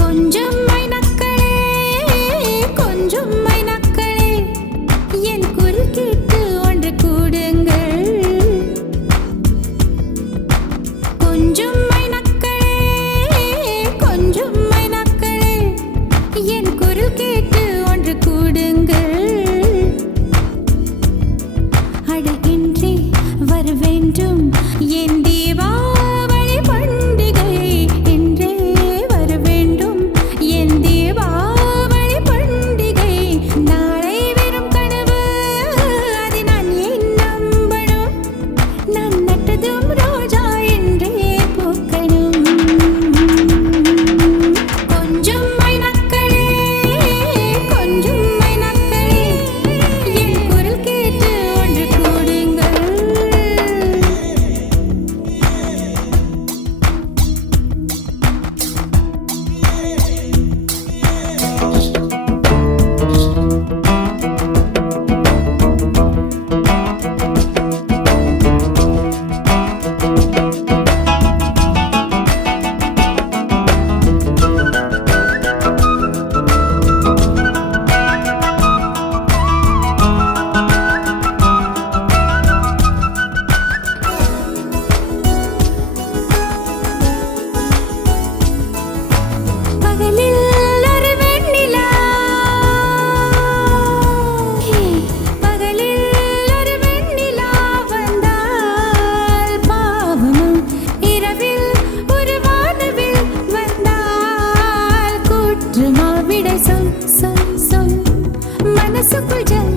கொஞ்சம் மைனக்களே கொஞ்சம் மைனக்களே என் குரல் கேட்டு ஒன்று கூடுங்கள். கொஞ்சம் மைனக்களே கொஞ்சம் மைனக்களே என் குரல் கேட்டு ஒன்று கூடுங்கள். அழகின்றி வர வேண்டும் என் தீபாவளி பண்டிகை என்றே வர வேண்டும் என் தீபாவளி பண்டிகை. நாளை வெறும் கனவு அதை நான் ஏன் நம்பணும்? நான் நட்டதும் ரோஜா என்றே பூக்கணும். கொஞ்சம் மைனக்களே கொஞ்சம் மைனக்களே என் குரல் கேட்டு ஒன்று கூடுங்கள். பகலில் ஒரு வெண்ணிலா பகலில் ஒரு வெண்ணிலா வந்தால் பாவமா? இரவில் ஒரு வானவில் வந்தால் குற்றமா? விடை சொல் சொல் சொல் மனசுக்குள் ஜல்